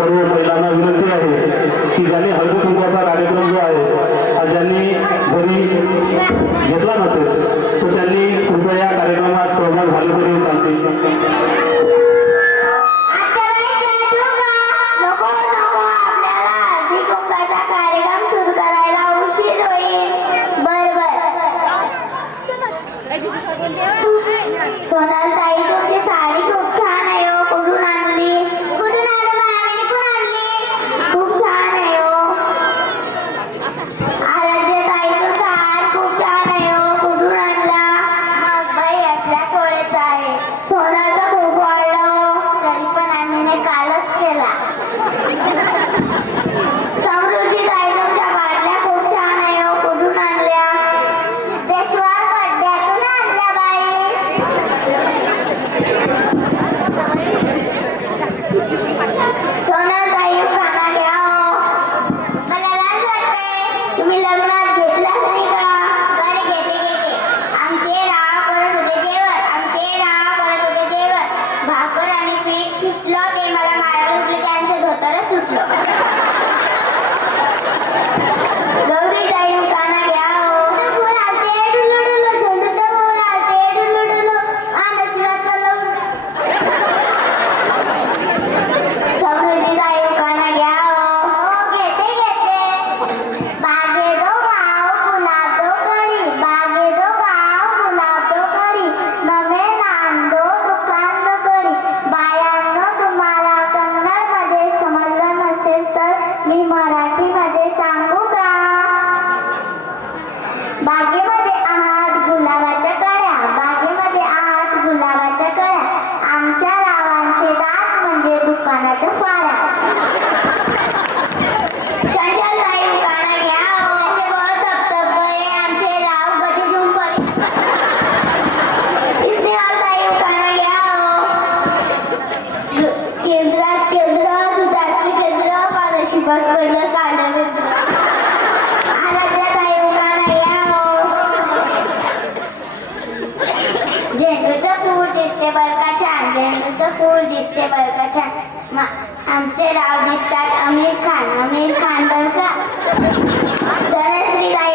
सर्व महिलांना विनंती आहे की ज्यांनी हळदी कुंकवाचा कार्यक्रम जो आहे हा ज्यांनी घरी घेतला नसेल तर त्यांनी कृपया या कार्यक्रमात सहभाग झाले तरी चालते. सोनाल ताई तुमची साडी खूप छान आहे हो. कुठून आणली? कुठून आणली मामीने? कुठून आणली? खूप छान आहे हो. आराध्य ताई तुमचा हार खूप छान आहे हो. कुठून आणला? मग बाई आपल्या कोळेचा आहे. सोनं तर खूप वाढलं हो. तरी पण आम्हीने कालच केला. समृद्धी ताई तुमच्या बाटल्या खूप छान आहे हो. कुठून आणल्या? सिद्धेश्वर गड्ड्यातून आणल्या बाई. सोनल ताई खाना घ्या हो. मला लाज वाटते. तुम्ही लग्नात घेतलाच नाही का? बरं घेते. आमचे राव करत होते जेवण. भाकर आणि पीठ फिटलं ते मला मारायला उठले. त्यांचे धोतर सुटलं. गौरी ताई खाना घ्या हो. फुल आलते डुलुडुलु झेंडूचं फुल आलते डुलुडुलु नशिबात पडलं. समृद्धी ताई खाना घ्या हो. घेते. बागे दो गाव गुलाब दो कडी. बागे दो गाव गुलाब दो कडी. नवे नांदो दुकान दो कडी. बायांनो तुम्हाला कन्नडमध्ये समजलं नसेल तर मी मराठीमध्ये सांगू का? बागेमध्ये आहात गुलाबाच्या कळ्या. बागेमध्ये आहात गुलाबाच्या कळ्या. आमच्या रावांचे दात म्हणजे दुकानाच्या फाऱ्या. चंचल ताई उखाणा घ्या हो. त्याचे वर धबधबे आमचे राव गटी घेऊन पडे. इस्मिहाल ताई उखाणा घ्या हो. केंद्रात केंद्र दुधाचे केंद्र पारशीपात पडलं काढलं केंद्र. आराध्या ताई उखाणा घ्या हो. झेंडूचं फूल दिसते बर का छान. झेंडूचं फूल दिसते बर का छान. आमचे राव दिसतात आमिर खान बर का. धनश्री ताई